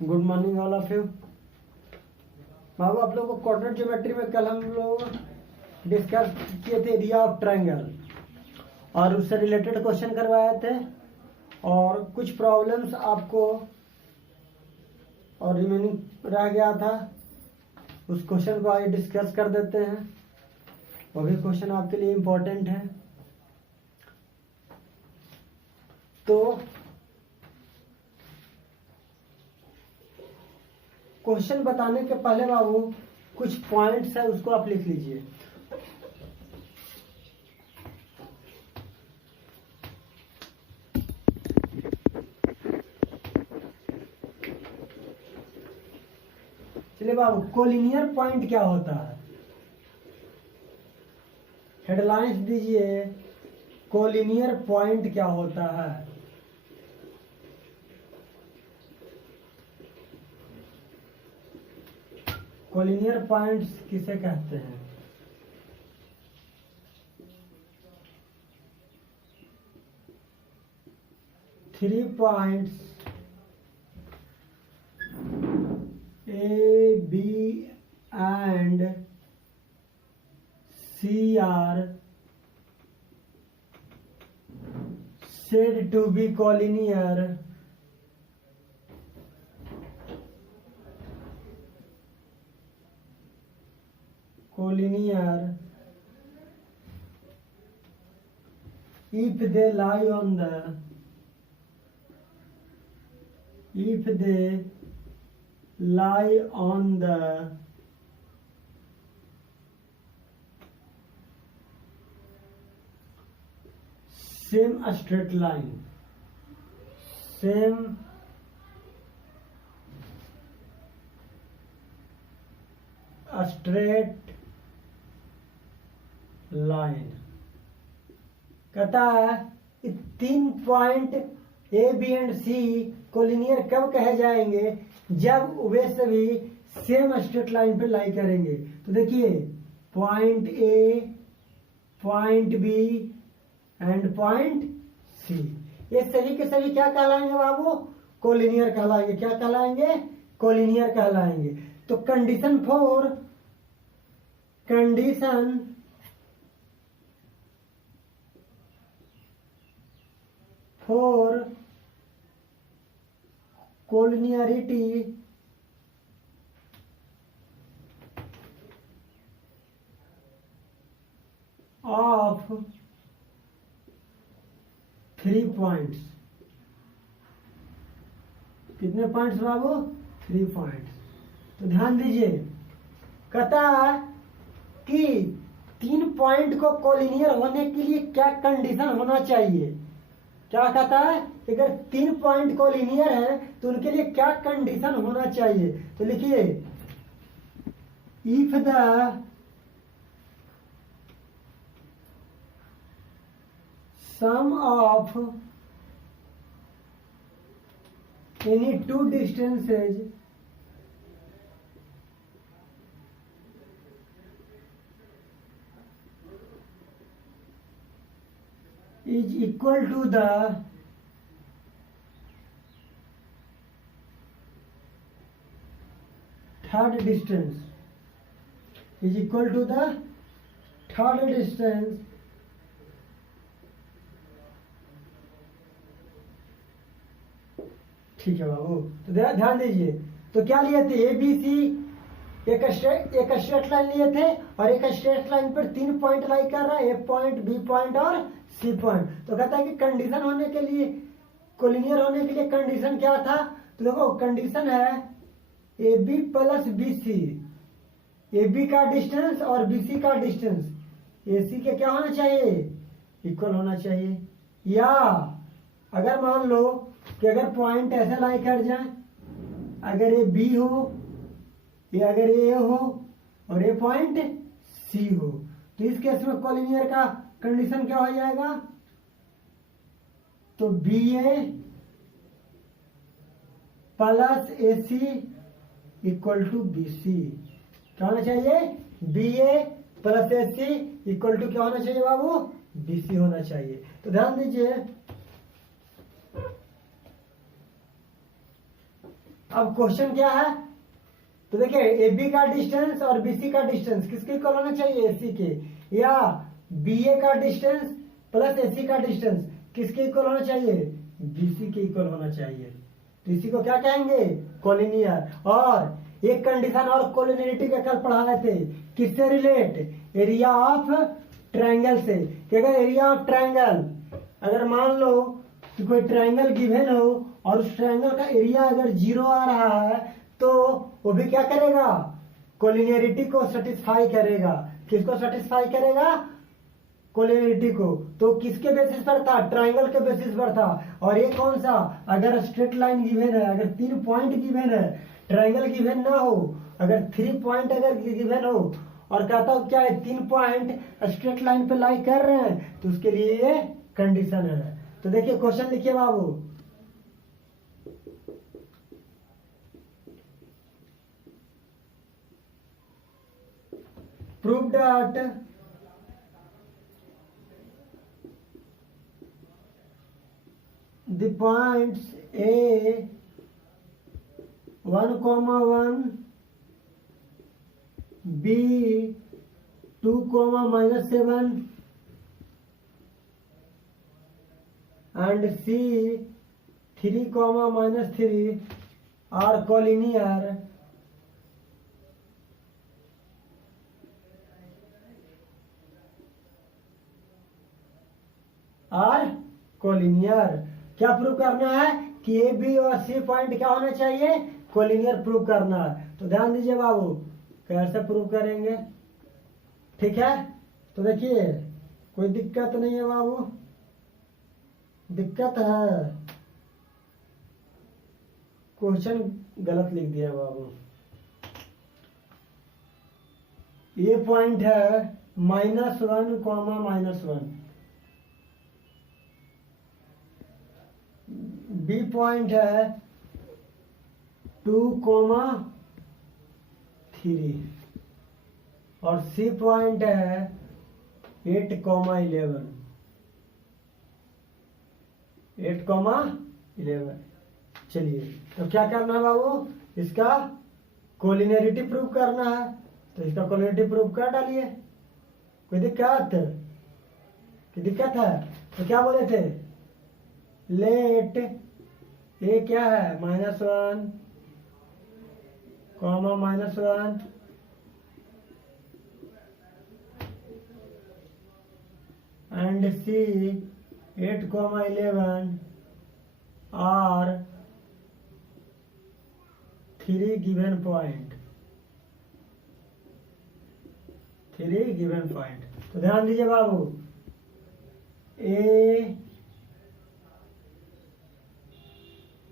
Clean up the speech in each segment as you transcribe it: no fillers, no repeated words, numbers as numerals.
Good morning all of you. बाबू आप लोगों को कोऑर्डिनेट ज्योमेट्री में कल हम लोग डिस्कस किए थे एरिया ऑफ ट्रायंगल और उससे रिलेटेड क्वेश्चन करवाए थे और कुछ प्रॉब्लम्स आपको और रिमेनिंग रह गया था। उस क्वेश्चन को आगे डिस्कस कर देते हैं। वो भी क्वेश्चन आपके लिए इम्पोर्टेंट है। तो क्वेश्चन बताने के पहले बाबू कुछ पॉइंट्स है उसको आप लिख लीजिए। चलिए बाबू, कोलिनियर पॉइंट क्या होता है? हेडलाइंस दीजिए, कोलिनियर पॉइंट क्या होता है? कोलिनियर पॉइंट्स किसे कहते हैं? Three points A, B and C are said to be collinear if they lie on the same straight line, same straight line। कहता है कि तीन point A B and C collinear कब कहे जाएंगे? जब वे सभी सेम स्ट्रेट लाइन पे लाई करेंगे। तो देखिए, point A, point B and point C, ये सभी के सभी क्या कहलाएंगे बाबू? कोलिनियर कहलाएंगे। क्या कहलाएंगे? कोलिनियर कहलाएंगे। तो condition for collinearity of three points. कितने पॉइंट्स बाबू? Three points. तो ध्यान दीजिए, कहता है कि तीन पॉइंट को कोलिनियर होने के लिए क्या कंडीशन होना चाहिए? क्या कहता है? अगर तीन पॉइंट कोलिनियर है तो उनके लिए क्या कंडीशन होना चाहिए? तो लिखिए, if the sum of any two distances is equal to the third distance, is equal to the third distance ठीक है बाबू। तो ध्यान दीजिए, तो क्या लिए थे? ए बी सी एक स्ट्रेट लाइन लिए थे और एक स्ट्रेट लाइन पर तीन पॉइंट लाई कर रहा है, ए पॉइंट, बी पॉइंट और सी पॉइंट। तो कहता है कि कंडीशन होने के लिए, कोलिनियर होने के लिए कंडीशन क्या था? तो देखो, कंडीशन है A B plus B C, A B का डिस्टेंस और बी सी का डिस्टेंस ए सी के क्या होना चाहिए? इक्वल होना चाहिए। या अगर मान लो कि अगर पॉइंट ऐसे लाई कर जाए, अगर ये बी हो, ये अगर ए हो और ये पॉइंट सी हो, तो इस केस में कोलिनियर का कंडीशन क्या हो जाएगा? तो B A plus A C equal to B C. क्या होना चाहिए? B A plus A C equal to क्या होना चाहिए बाबू? बी सी होना चाहिए। तो ध्यान दीजिए, अब क्वेश्चन क्या है, तो देखिए ए बी का डिस्टेंस और बी सी का डिस्टेंस किसके इक्वल होना चाहिए, ए सी के, या बी ए का डिस्टेंस प्लस ए सी का डिस्टेंस किसके इक्वल होना चाहिए, बी सी के इक्वल होना चाहिए। तो इसी को क्या कहेंगे, कोलिनियर। और एक कंडीशन और कोलिनियरिटी का कल पढ़ा रहे थे, किससे रिलेट, एरिया ऑफ ट्रायंगल से। कि अगर एरिया ऑफ ट्रायंगल, अगर मान लो कि कोई ट्रायंगल गिवन हो और उस ट्रायंगल का एरिया अगर 0 आ रहा है तो वो भी क्या करेगा, कोलिनियरिटी को सेटिस्फाई करेगा। किसको सेटिस्फाई करेगा, कोलिनियरिटी को। तो किसके बेसिस पर था, ट्रायंगल के बेसिस पर था। और ये कौन सा, अगर स्ट्रेट लाइन गिवन है, अगर 3 पॉइंट गिवन है, ट्रायंगल गिवन ना हो, अगर 3 पॉइंट अगर गिवन हो और कहता हूं क्या है, 3 पॉइंट स्ट्रेट लाइन पे लाई कर रहे हैं, तो उसके लिए ये कंडीशन है। तो देखिए क्वेश्चन लिखिए बाबू, prove that the points A 1,1, B 2,-7 and C 3,-3 are collinear क्या प्रूव करना है कि ए बी और सी पॉइंट क्या होना चाहिए, कोलिनियर प्रूव करना है। तो ध्यान दीजिए बाबू, कैसे प्रूव करेंगे, ठीक है। तो देखिए कोई दिक्कत नहीं है बाबू, दिक्कत है, क्वेश्चन गलत लिख दिया बाबू। ये पॉइंट है -1, -1, बी पॉइंट है 2,3 और सी पॉइंट है 8,11, 8,11। चलिए तो क्या करना है बाबू, इसका कोलिनियरिटी प्रूव करना है। तो इसका कोलिनियरिटी प्रूव कर डालिए, कोई दिक्कत है। तो क्या बोले थे, लेट ए क्या है, -1, -1 and C 8,11 are 3 given point, 3 given point। तो ध्यान दीजिए बाबू, ए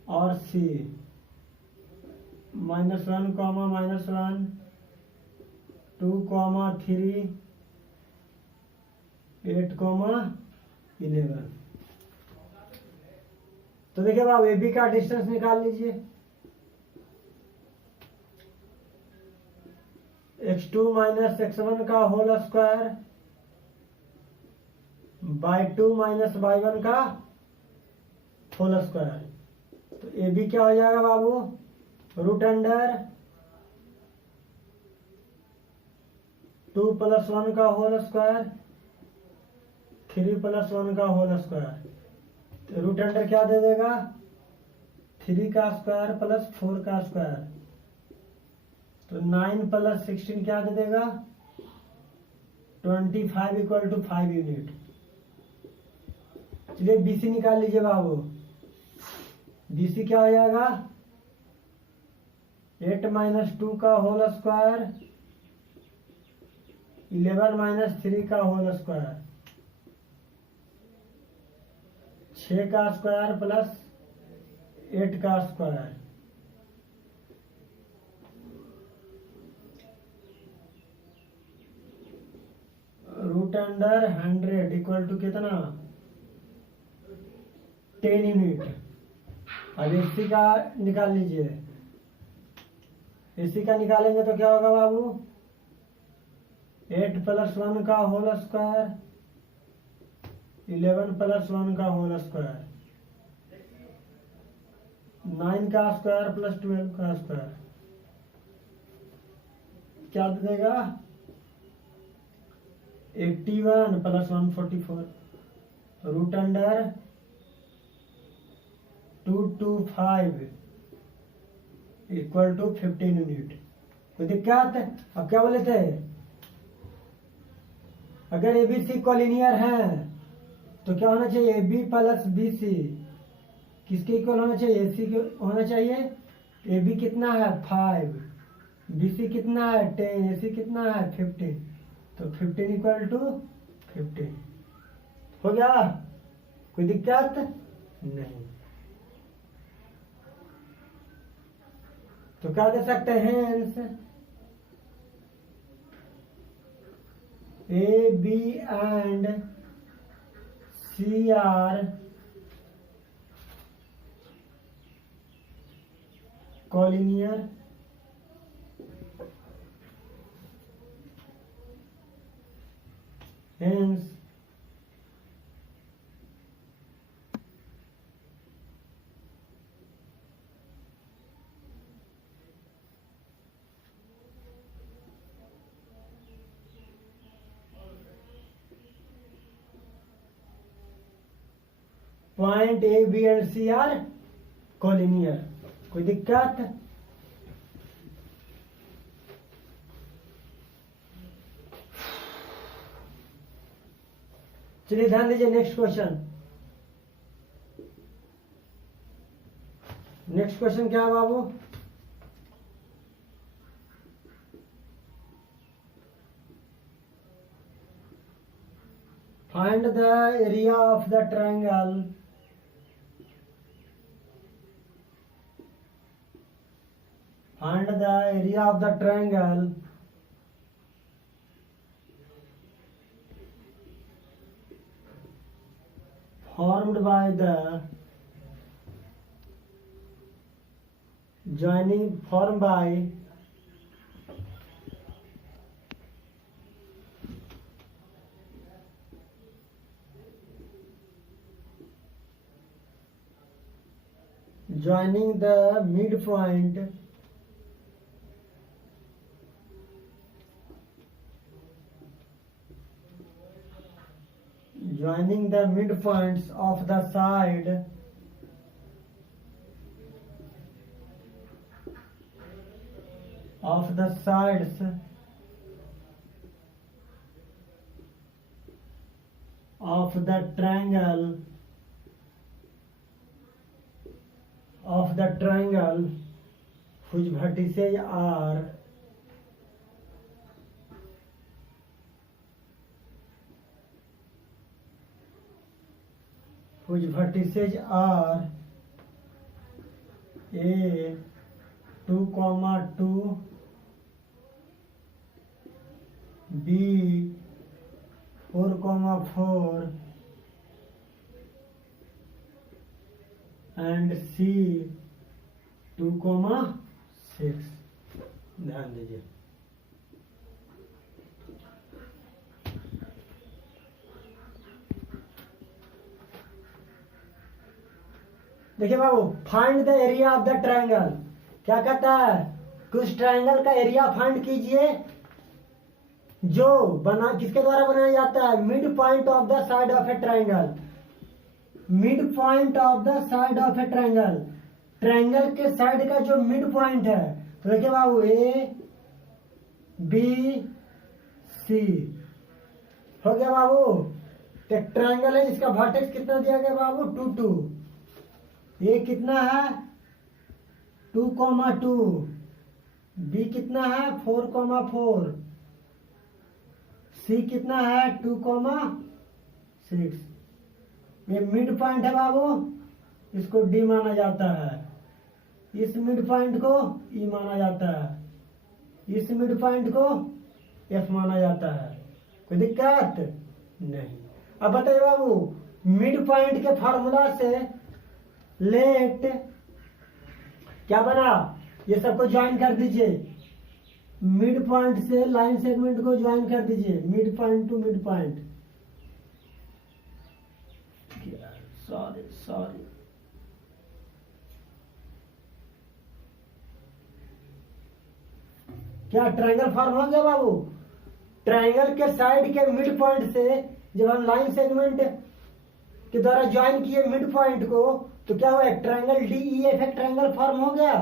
और सी -1, -1, 2,3, 8,11। तो देखिए बाबू, ए बी का डिस्टेंस निकाल लीजिए, x2 - x1 का होल स्क्वायर बाय 2 - y1 का होल स्क्वायर। तो ए बी क्या हो जाएगा बाबू, √2 + 1 का होल स्क्वायर 3 + 1 का होल स्क्वायर। तो √2 क्या दे देगा, 3 का स्क्वायर प्लस 4 का स्क्वायर। तो 9 + 16 क्या दे देगा, 25 = 5 यूनिट। चलिए बीसी निकाल लीजिए बाबू, बीसी क्या हो जाएगा, 8 - 2 का होल स्क्वायर 11 - 3 का होल स्क्वायर, 6 का स्क्वायर प्लस 8 का स्क्वायर। √100 = कितना, 10 यूनिट। अब एसी का निकाल लीजिए, एसी का निकालेंगे तो क्या होगा बाबू, 8 + 1 का होल स्क्वायर 11 + 1 का होल स्क्वायर 9 का स्क्वायर प्लस 12 का स्क्वायर क्या दे देगा? 81 plus 144 root under 225 equal to 15 unit. कोई दिक्कत? अब क्या बोले थे, अगर एबीसी कॉलिनियर है तो क्या होना चाहिए? A B plus B C किसके इक्वल होना चाहिए? ए सी के होना चाहिए। ए बी कितना है? 5, बी सी कितना है? 10, ए सी कितना है? 15, तो 15 इक्वल टू 15 हो गया। कोई दिक्कत नहीं। तो क्या दे सकते हैं? A B and C are collinear hence point A, B and C are collinear। कोई दिक्कत? चलिए ध्यान दीजिए, नेक्स्ट क्वेश्चन। नेक्स्ट क्वेश्चन क्या है बाबू? Find the area of the triangle find the area of the triangle formed by the joining formed by joining the midpoint joining the midpoints of the sides of the triangle whose vertices are A 2,2 B 4,4 and C 2,6। ध्यान दीजिए। देखिए बाबू, find the area of the triangle क्या कहता है? कुछ triangle का area find कीजिए जो बना किसके द्वारा बनाया जाता है? Mid point of the side of A triangle. Mid point of the side of A triangle, triangle के साइड का जो मिड पॉइंट है। तो देखिए बाबू, ए बी सी हो गया बाबू। एक ट्रायंगल है जिसका वर्टेक्स कितना दिया गया बाबू? 2 2। ये कितना है? 2,2। बी कितना है? 4,4। सी कितना है? 2,6। ये मिड पॉइंट है बाबू, इसको डी माना जाता है। इस मिड पॉइंट को ई माना जाता है, इस मिड पॉइंट को एफ माना जाता है। कोई दिक्कत नहीं। अब बताइए बाबू, मिड पॉइंट के फॉर्मूला से लेट क्या बना? ये सबको ज्वाइन कर दीजिए। मिड पॉइंट से लाइन सेगमेंट को ज्वाइन कर दीजिए, mid point two mid point. Sorry क्या ट्रायंगल फॉर्म हो गया बाबू? ट्रायंगल के साइड के मिड पॉइंट से जब हम लाइन सेगमेंट के द्वारा ज्वाइन किए मिड पॉइंट को, तो क्या हुआ? ट्रायंगल DEF एक ट्रायंगल फॉर्म हो गया।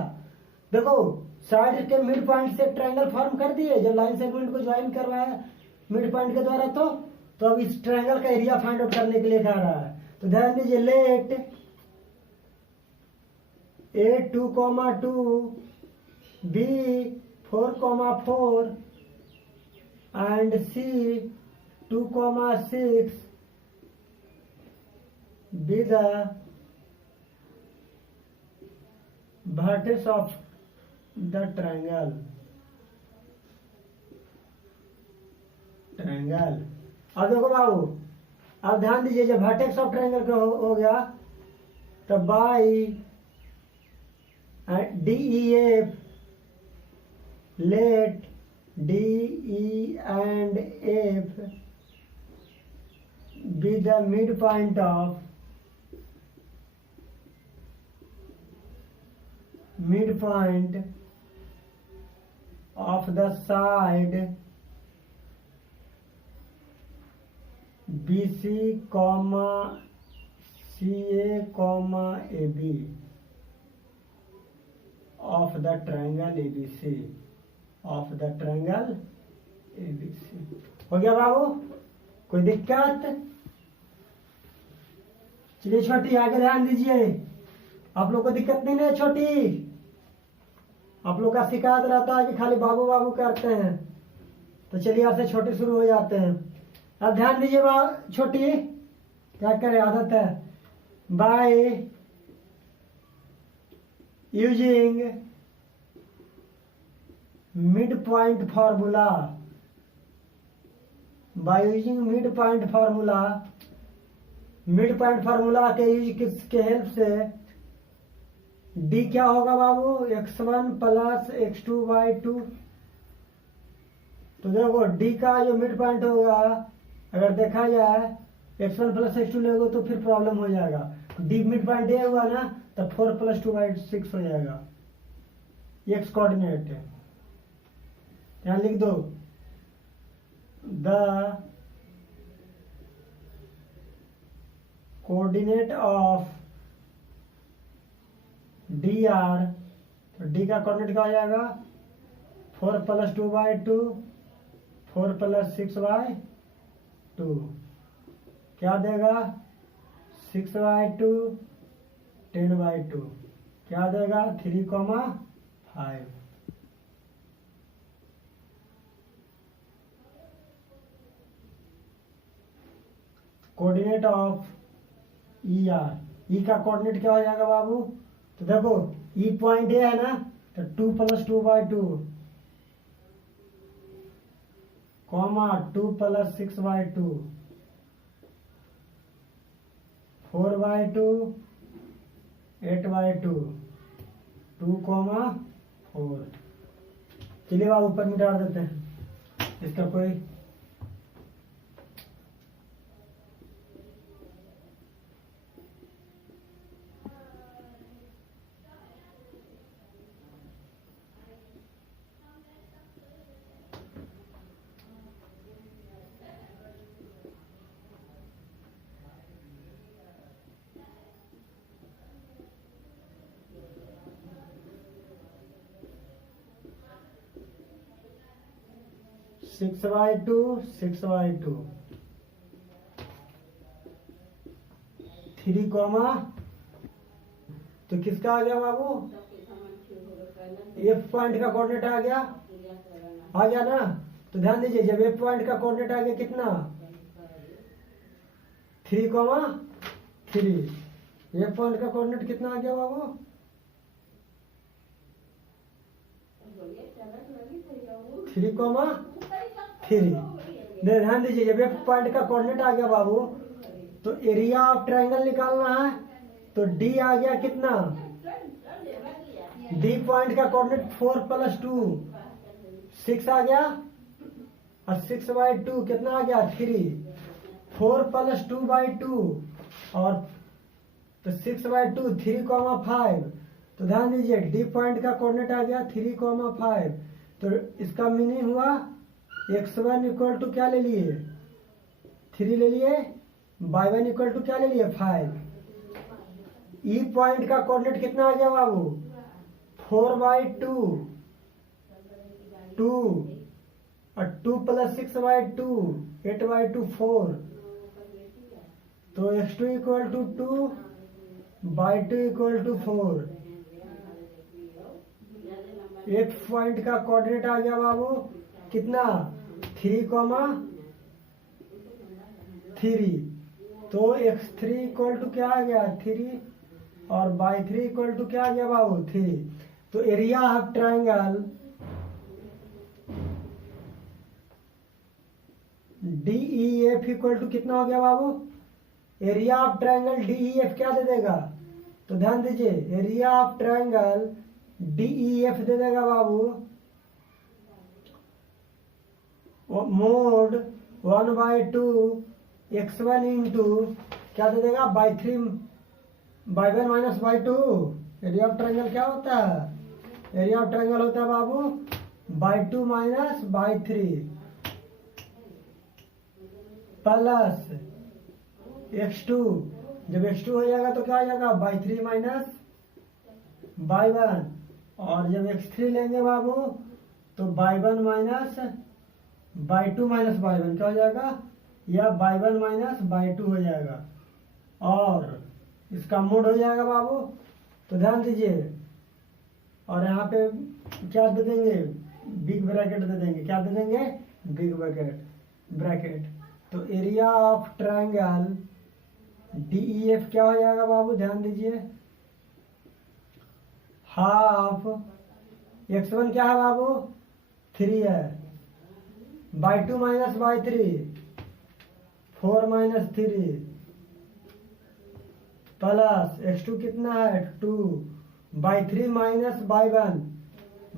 देखो साइड के मिड पॉइंट से ट्रायंगल फॉर्म कर दिए जब लाइन सेगमेंट को ज्वाइन करवाया मिड पॉइंट के द्वारा। तो अब इस ट्रायंगल का एरिया फाइंड आउट करने के लिए कह रहा है। तो ध्यान दीजिए, late A2,2 B4,4 and C2,6 be the vertex of the triangle. अब देखो बाबू, अब ध्यान दीजिए, जब वर्टेक्स ऑफ ट्रायंगल का हो गया तो by DEF let DE and F be the midpoint of the side BC, CA, AB of the triangle ABC. हो गया बाबू? कोई दिक्कत? चलिए छोटी आगे ध्यान दीजिए। आप लोग को दिक्कत नहीं है छोटी? आप लोग का शिकायत रहता है कि खाली बाबू बाबू करते हैं। तो चलिए आपसे छोटी शुरू हो जाते हैं। अब ध्यान दीजिए छोटी, क्या करे, आदत है। By using mid point formula, mid point formula के यूज के हेल्प से D क्या होगा बाबू? x1 plus x2/2। तो देखो D का जो मिड पॉइंट होगा, अगर देखा जाए x1 प्लस x2 लेगो तो फिर प्रॉब्लम हो जाएगा। D मिड पॉइंट ये हुआ ना, तो 4 + 2/6 हो जाएगा। x कोऑर्डिनेट है, यहाँ लिख दो, द कोऑर्डिनेट ऑफ DR, तो D का कोऑर्डिनेट क्या हो जाएगा? 4 + 2/2, 4 + 6/2 क्या देगा? 6/2, 10/2 क्या देगा? 3,5। कोऑर्डिनेट ऑफ ER, E का कोऑर्डिनेट क्या हो जाएगा बाबू? तो देखो E पॉइंट ये है ना, तो 2 + 2/2, 2 + 6/2, 4/2, 8/2, 2,4। चलिए बाबू ऊपर मिटा देते हैं इसका कोई। सिक्स बाई टू 3, तो किसका आ गया बाबू? F पॉइंट का कोऑर्डिनेट आ गया ना। तो ध्यान दीजिए, जब F पॉइंट का कोऑर्डिनेट आ गया कितना? 3,3। F पॉइंट का कोऑर्डिनेट कितना आ गया बाबू? 3,3। ध्यान दीजिए, जब F पॉइंट का कोऑर्डिनेट आ गया बाबू, तो एरिया ऑफ ट्रायंगल निकालना है। तो D आ गया कितना? D पॉइंट का कोऑर्डिनेट 4 + 2, 6 आ गया, और 6/2 कितना आ गया? 3। 4 + 2/2 और तो 6/2, 3,5। तो ध्यान दीजिए, D पॉइंट का कोऑर्डिनेट आ गया 3,5। तो तो इसका मीनिंग हुआ x1 इक्वल टू क्या ले लिए 3 ले लिए, y1 इक्वल टू क्या ले लिए 5। ई पॉइंट का कोऑर्डिनेट कितना आ गया बाबू 4/2 2 और 2 + 6/2 8/2 4। तो x2 equal to 2 y2 equal to 4। एक पॉइंट का कोऑर्डिनेट आ गया बाबू कितना 3,3। तो x3 इक्वल टू क्या आ गया 3 और y3 इक्वल टू क्या आ गया बाबू 3। तो area of triangle DEF equal to कितना हो गया बाबू, एरिया ऑफ ट्रायंगल DEF क्या दे देगा, तो ध्यान दीजिए एरिया ऑफ ट्रायंगल DEF दे देगा बाबू मोड 1/2 x1 इंटू क्या दे देगा y3 y1 minus y2। Area of triangle क्या होता है, एरिया ऑफ ट्रायंगल होता है बाबू y2 minus y3 plus x2। जब x2 हो जाएगा तो क्या हो जाएगा y3 माइनस y1। और जब x3 लेंगे बाबू तो y1 minus y2 minus y1 क्या हो जाएगा, या y1 माइनस y2 हो जाएगा। और इसका मोड हो जाएगा बाबू, तो ध्यान दीजिए। और यहाँ पे क्या दे देंगे बिग ब्रैकेट दे देंगे, क्या दे देंगे बिग ब्रैकेट। तो एरिया ऑफ ट्रायंगल DEF क्या हो जाएगा बाबू, ध्यान दीजिए हाफ x1 क्या है बाबू 3 है, y2 minus y3 4 minus 3 plus x2 कितना है 2 y3 माइनस y1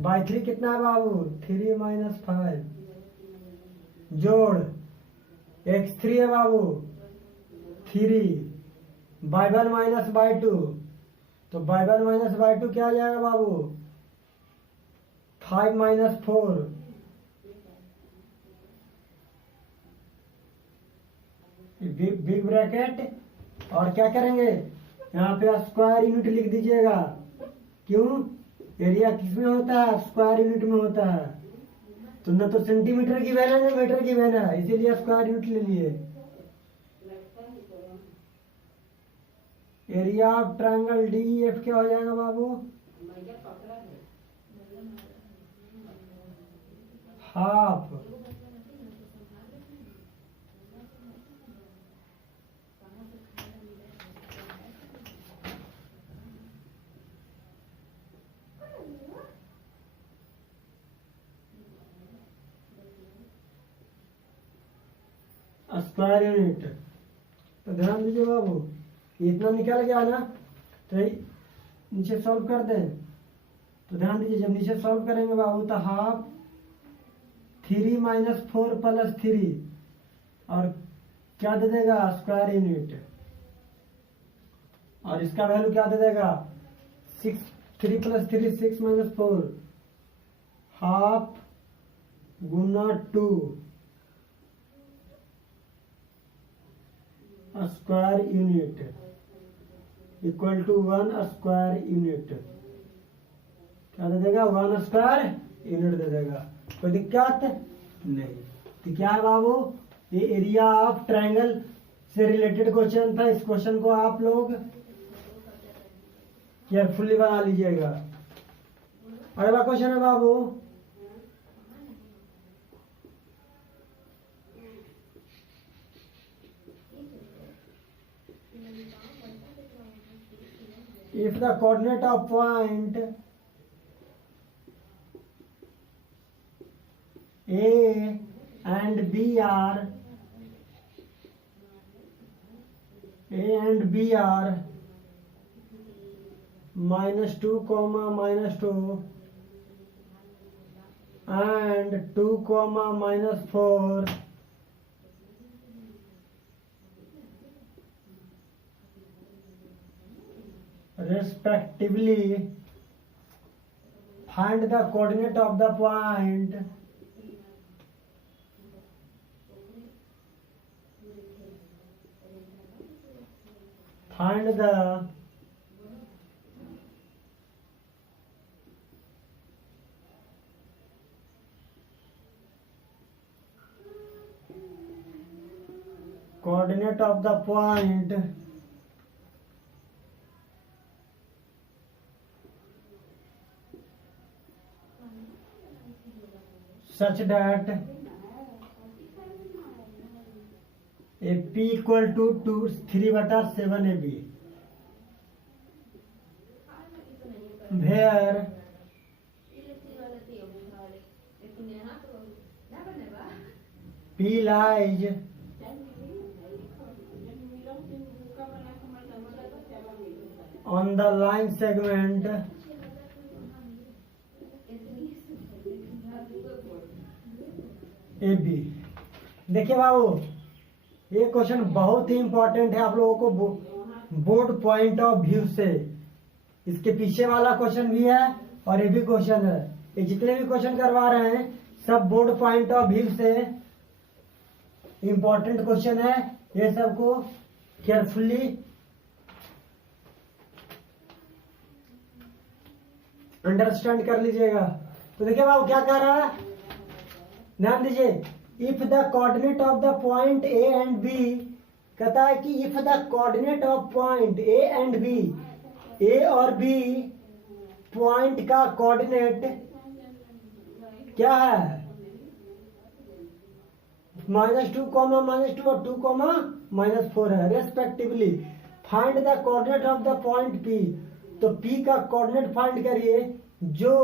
y3 कितना है बाबू 3 माइनस 5 जोड़ x3 है बाबू 3 y1 माइनस y2। तो y1 माइनस y2 क्या आ जाएगा बाबू 5 माइनस 4 बिग ब्रैकेट। और क्या करेंगे यहाँ पे स्क्वायर यूनिट लिख दीजिएगा, क्यों एरिया किस में होता है स्क्वायर यूनिट में होता है। तो न तो सेंटीमीटर की वैल्यू है न मीटर की वैल्यू है, इसीलिए स्क्वायर यूनिट ले लिए। एरिया ऑफ ट्रायंगल DEF क्या हो जाएगा बाबू हाफ स्क्वायर यूनिट। तो ध्यान दीजिए बाबू इतना निकल गया ना, तो नीचे सॉल्व कर दें। तो ध्यान दीजिए जब नीचे सॉल्व करेंगे बाबू तो हाफ 3 माइनस 4 प्लस 3 और क्या दे देगा स्क्वायर यूनिट। और इसका वैल्यू क्या दे देगा 6 3 प्लस 3 6 माइनस 4 हाफ गुना 2 square unit equal to 1 square unit. क्या दे देगा 1 स्क्वायर यूनिट दे देगा, कोई दिक्कत नहीं। तो क्या है बाबू ये एरिया ऑफ ट्रायंगल से रिलेटेड क्वेश्चन था। इस क्वेश्चन को आप लोग केयरफुली बना लीजिएगा। अगला क्वेश्चन है बाबू if the coordinate of point A and B are -2, -2 and 2, -4 respectively, find the coordinate of the point find the coordinate of the point such that a p equal to 3/7 ab where p lies on the line segment AB। देखिए बाबू, ये question बहुत ही important है आप लोगों को board point of view से। इसके पीछे वाला क्वेश्चन भी है और ये भी क्वेश्चन है। ये जितने भी क्वेश्चन करवा रहे हैं सब बोर्ड पॉइंट ऑफ व्यू से इंपॉर्टेंट क्वेश्चन है। ये सबको केयरफुली अंडरस्टैंड कर लीजिएगा। तो देखिए बाबू क्या कह रहा है, ध्यान दीजिए। If the coordinate of the point A and B, कहता है कि if the coordinate of point A and B, A और बी पॉइंट का कोऑर्डिनेट क्या है, -2, -2 और 2, -4 है respectively. Find the coordinate of the point P, तो पी का कोऑर्डिनेट फाइंड करिए जो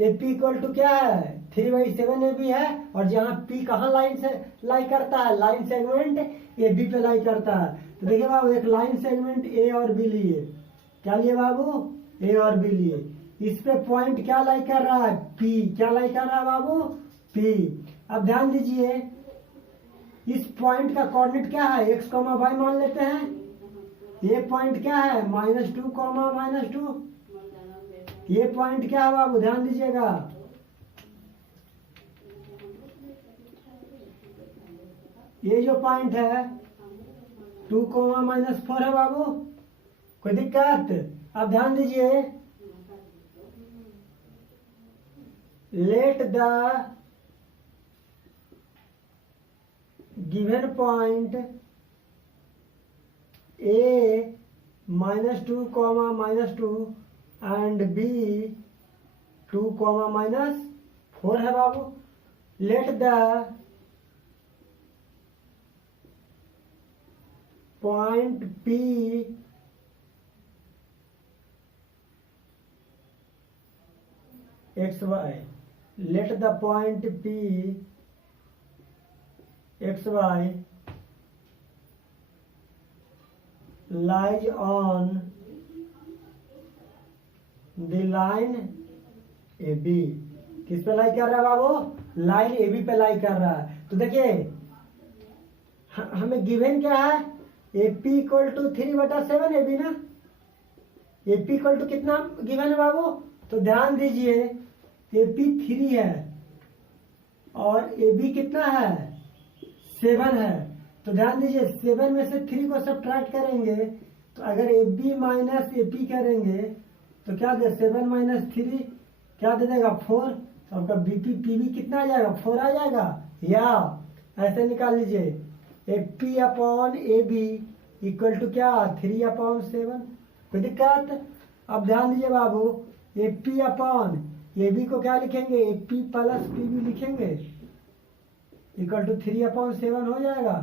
ए पी इक्वल टू क्या है 3/7 ए बी है, और जहां पी कहाँ लाइन से लाई करता है, लाइन सेगमेंट ए बी पे लाई करता है। तो देखिए बाबू, एक लाइन सेगमेंट ए और बी लिए। क्या लिए बाबू, ए और बी लिए। इस पे पॉइंट क्या लाई कर रहा है, पी। क्या लाई कर रहा है बाबू, पी। अब ध्यान दीजिए, इस पॉइंट का कोऑर्डिनेट क्या है, x, y मान लेते हैं। ये पॉइंट क्या है -2, -2। ये पॉइंट क्या है बाबू, ध्यान दीजिएगा। ये जो पॉइंट है 2, -4 है बाबू, कोई दिक्कत। अब ध्यान दीजिए, let the given point A -2, -2 and B 2, -4 है बाबू। Let the point P XY, let the point P XY lies on the line AB। किस पे लाई कर रहा है बाबू, लाइन AB पे लाई कर रहा है। तो देखिए हमें गिवन क्या है, AP इक्वल टू 3/7 AB ना। AP इक्वल टू कितना गिवन है बाबू, तो ध्यान दीजिए AP 3 है और AB कितना है 7 है। तो ध्यान दीजिए 7 में से 3 को सब्ट्रैक्ट करेंगे, तो अगर AB माइनस AP करेंगे तो क्या दे, 7 - 3 क्या दे देगा 4। तो आपका PB कितना आ जाएगा, 4 आ जाएगा। या ऐसे निकाल लीजिए AP/AB इक्वल टू क्या 3/7। कोई दिक्कत। अब ध्यान दीजिए बाबू, AP/AB को क्या लिखेंगे, AP + PB लिखेंगे इक्वल टू 3/7 हो जाएगा।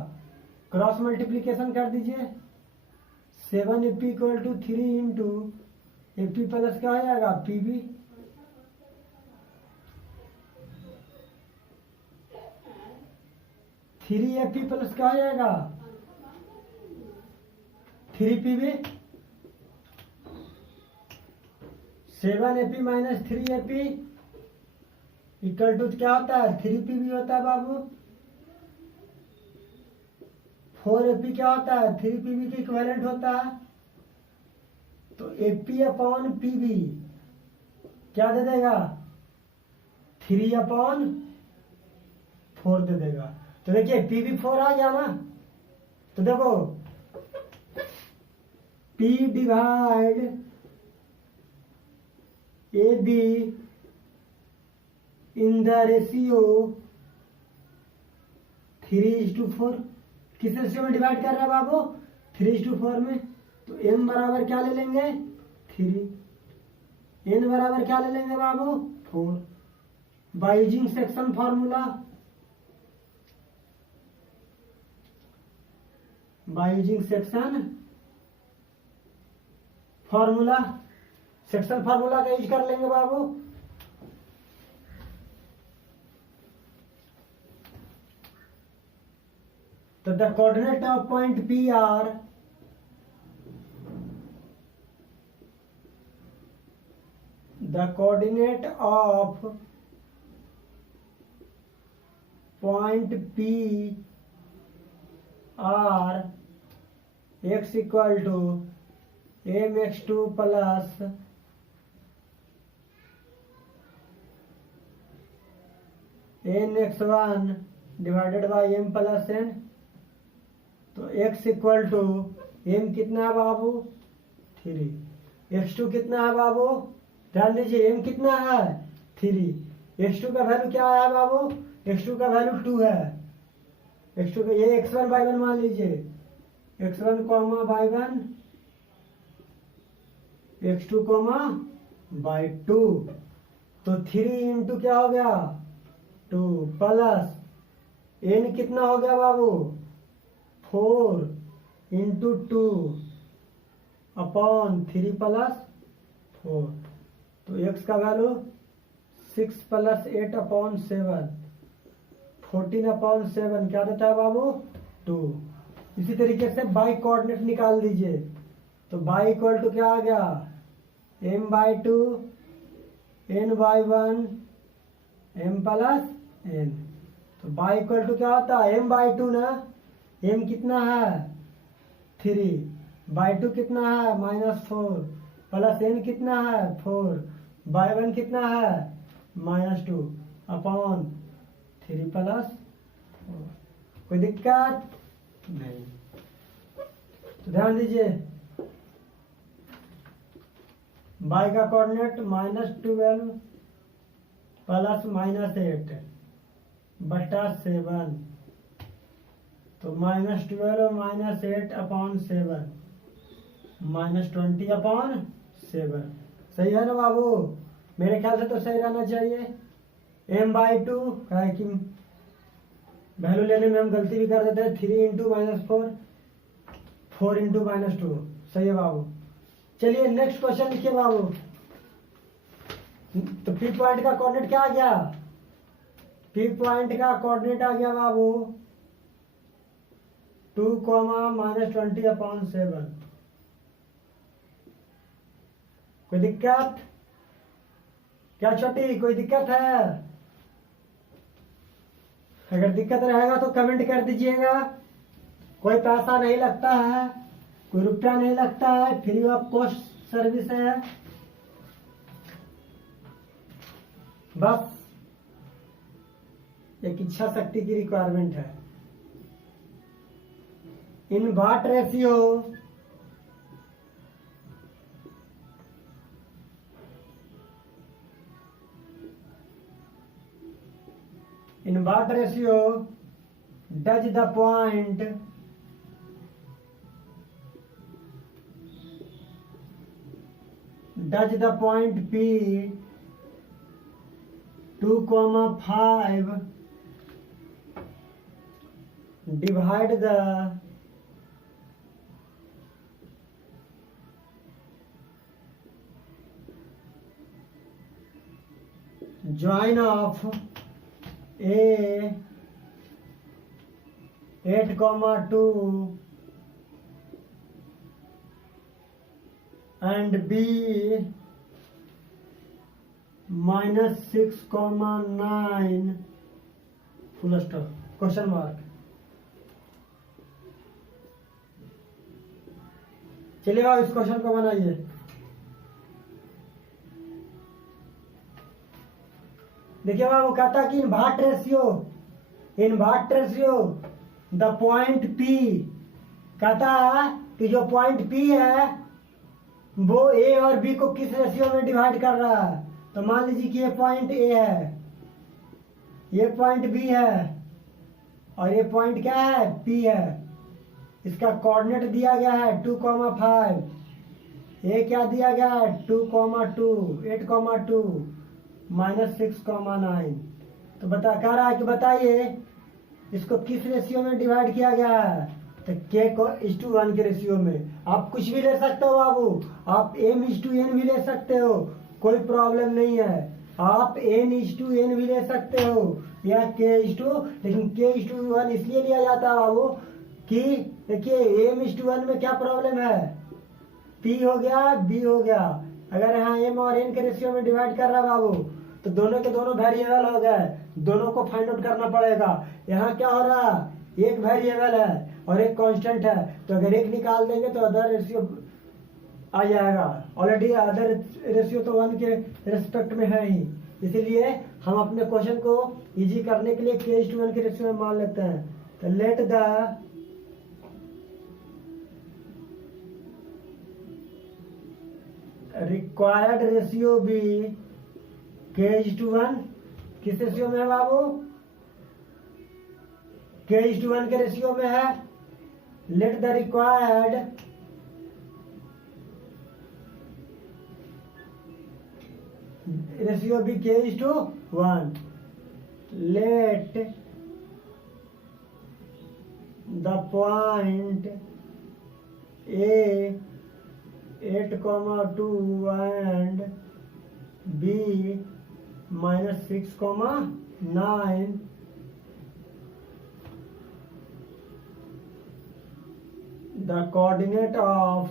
क्रॉस मल्टीप्लीकेशन कर दीजिए, 7AP equal to 3 into AP plus क्या हो जाएगा PB। थ्री AP प्लस क्या हो जाएगा 3PB। 7AP - 3AP equal to क्या होता है 3PB होता है बाबू। 4AP क्या होता है 3PB के इक्विवेलेंट होता है। तो AP/PB क्या दे देगा 3/4 दे देगा। तो देखिए पी भी 4 आ गया ना, तो देखो P divide A be in the ratio 3:4। किस रेशियो में डिवाइड कर रहा है बाबू 3:4 में। तो m बराबर क्या ले लेंगे 3, n बराबर क्या ले लेंगे बाबू 4। By using section formula, by using section formula, section formula का यूज कर लेंगे बाबू। तो the coordinate of point P are the coordinate of point P are x equal to mx2 plus nx1 divided by m plus n। तो x equal to m कितना है बाबू 3, x2 कितना है बाबू, ध्यान दीजिए m कितना है 3, x2 का वैल्यू क्या है बाबू, x2 का वैल्यू 2 है, x2 का ये x1 बाई 1 मान लीजिए, x1 comma by 1, x2 comma by 2। तो 3 इंटू क्या हो गया 2 प्लस n कितना हो गया बाबू 4 इंटू 2 अपॉन 3 प्लस 4। तो x का वैल्यू 6 प्लस 8 अपॉन 7, 14 अपॉन 7 क्या देता है बाबू 2। इसी तरीके से बाई कोऑर्डिनेट निकाल दीजिए। तो बाई इक्वल टू क्या आ गया m by 2 n by 1 m plus n। तो बाई इक्वल टू क्या होता है m बाई 2 ना, m कितना है 3 बाई 2 कितना है -4 प्लस n कितना है 4 बाई 1 कितना है -2 अपॉन 3 प्लस 4। कोई दिक्कत नहीं। तो ध्यान दीजिए बाई का कोऑर्डिनेट -12 प्लस -8 बटा 7, तो -12 -8 अपॉन 7 -20 अपॉन 7। सही है ना बाबू, मेरे ख्याल से तो सही रहना चाहिए। m बाई 2 है कि वैल्यू लेने में हम गलती भी कर देते हैं, 3 इंटू -4 4 इंटू -2। सही है बाबू। चलिए नेक्स्ट क्वेश्चन लिखिए बाबू। तो पी पॉइंट का कोऑर्डिनेट क्या आ गया, पी पॉइंट का कोऑर्डिनेट आ गया बाबू 2 -20 अपॉन 7। कोई दिक्कत क्या छोटी, कोई दिक्कत है? अगर दिक्कत रहेगा तो कमेंट कर दीजिएगा। कोई पैसा नहीं लगता है, कोई रुपया नहीं लगता है, फ्री ऑफ कॉस्ट सर्विस है। बस एक इच्छा शक्ति की रिक्वायरमेंट है। इन वाट ratio does the point P 2,5 divide the join of A 8,2 and B -6,9 full stop question mark. चलिए आप इस क्वेश्चन को बनाइए। देखिए बाबू कहता कि इन भाट रेशियो द पॉइंट पी, कहता कि जो पॉइंट पी है वो ए और बी को किस रेशियो में डिवाइड कर रहा है। तो मान लीजिए कि ये पॉइंट ए है, ये पॉइंट बी है और ये पॉइंट क्या है, पी है। इसका कोऑर्डिनेट दिया गया है 2,5, ये क्या दिया गया है 2,2, 8,2 -6,9। तो कह रहा है कि बताइए इसको किस रेशियो में डिवाइड किया गया है। तो k:1 के रेशियो में। आप कुछ भी ले सकते हो बाबू, आप m:n भी ले सकते हो, कोई प्रॉब्लम नहीं है। आप n:n भी ले सकते हो या लेकिन k:1 इसलिए लिया जाता है बाबू कि देखिए m:1 में क्या प्रॉब्लम है, p हो गया b हो गया। अगर यहाँ m और n के रेशियो में डिवाइड कर रहा है बाबू तो दोनों के दोनों वेरिएबल हो गए, दोनों को फाइंड आउट करना पड़ेगा। यहाँ क्या हो रहा है, एक वेरिएबल है और एक कांस्टेंट है, तो अगर एक निकाल देंगे तो अदर रेशियो आ जाएगा। ऑलरेडी अदर रेशियो तो 1 के रेस्पेक्ट में है ही, इसीलिए हम अपने क्वेश्चन को इजी करने के लिए k:1 के रेशियो में मान लेते हैं। तो लेट द रिक्वायर्ड रेशियो भी k:1 किस रेशियो में है बाबू, k:1 के रेशियो में है। लेट द रिक्वायर्ड रेशियो भी k:1। Late the point a 8,2 and b -6,9 the coordinate of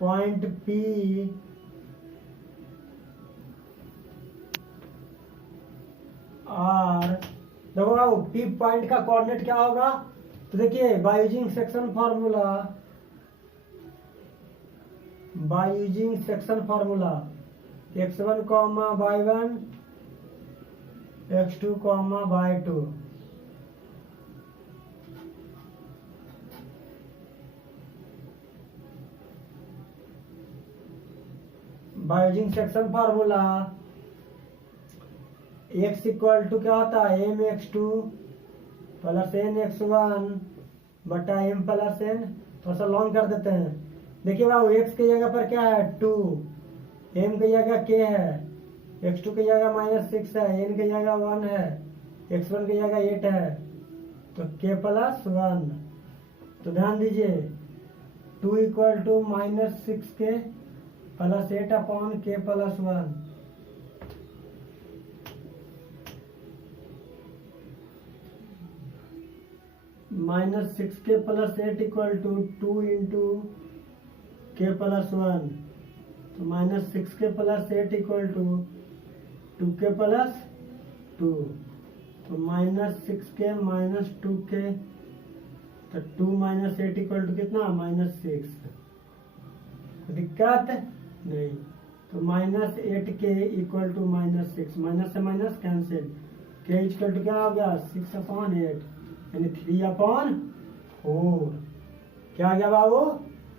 point P are, देखो P पॉइंट का कोऑर्डिनेट क्या होगा। तो देखिए by using section formula x1, y1 x2, y2। By using section formula x equal to क्या होता है mx2 plus nx1 बटा m प्लस n। थोड़ा सा लॉन्ग कर देते हैं। देखिए बाबू x की जगह पर क्या है 2, m की जगह k है, x2 की जगह -6 है, n की जगह 1 है, x1 की जगह 8 है, तो k प्लस 1। तो ध्यान दीजिए 2 equal to -6k plus 8 upon k plus 1। -6k plus 8 equal to 2 into k plus 1। तो -6k plus 8 equal to 2k plus 2। तो -6k माइनस 2k, तो 2 - 8 इक्वल टू कितना -6। दिक्कत नहीं। तो -8k इक्वल टू -6, माइनस से minus cancel, k equal to क्या हो गया 6/8 यानी 3/4। क्या आ गया बाबू।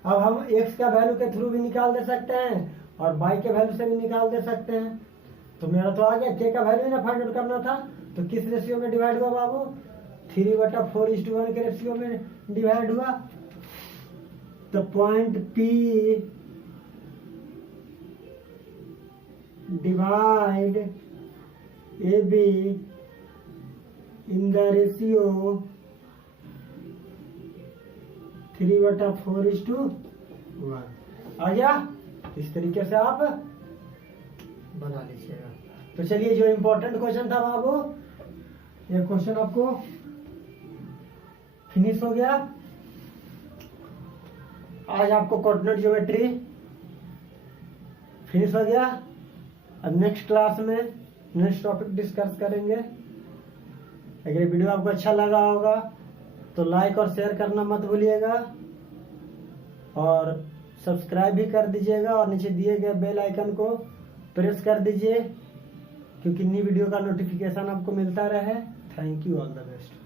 अब हम x का वैल्यू के थ्रू भी निकाल दे सकते हैं और y के वैल्यू से भी निकाल दे सकते हैं। तो मेरा तो आ गया, k का वैल्यू ना फाइंड आउट करना था। तो किस रेशियो में डिवाइड हुआ बाबू, 3/4:1 के रेशियो में डिवाइड हुआ। तो point P divide AB in the ratio 3/4:1 आ गया। इस तरीके से आप बना लीजिएगा। तो चलिए जो इम्पोर्टेंट क्वेश्चन था बाबू, ये क्वेश्चन आपको फिनिश हो गया। आज आपको कोऑर्डिनेट ज्योमेट्री फिनिश हो गया। अब नेक्स्ट क्लास में नेक्स्ट टॉपिक डिस्कस करेंगे। अगर वीडियो आपको अच्छा लगा होगा तो लाइक और शेयर करना मत भूलिएगा और सब्सक्राइब भी कर दीजिएगा और नीचे दिए गए बेल आइकन को प्रेस कर दीजिए, क्योंकि नई वीडियो का नोटिफिकेशन आपको मिलता रहे। Thank you, all the best.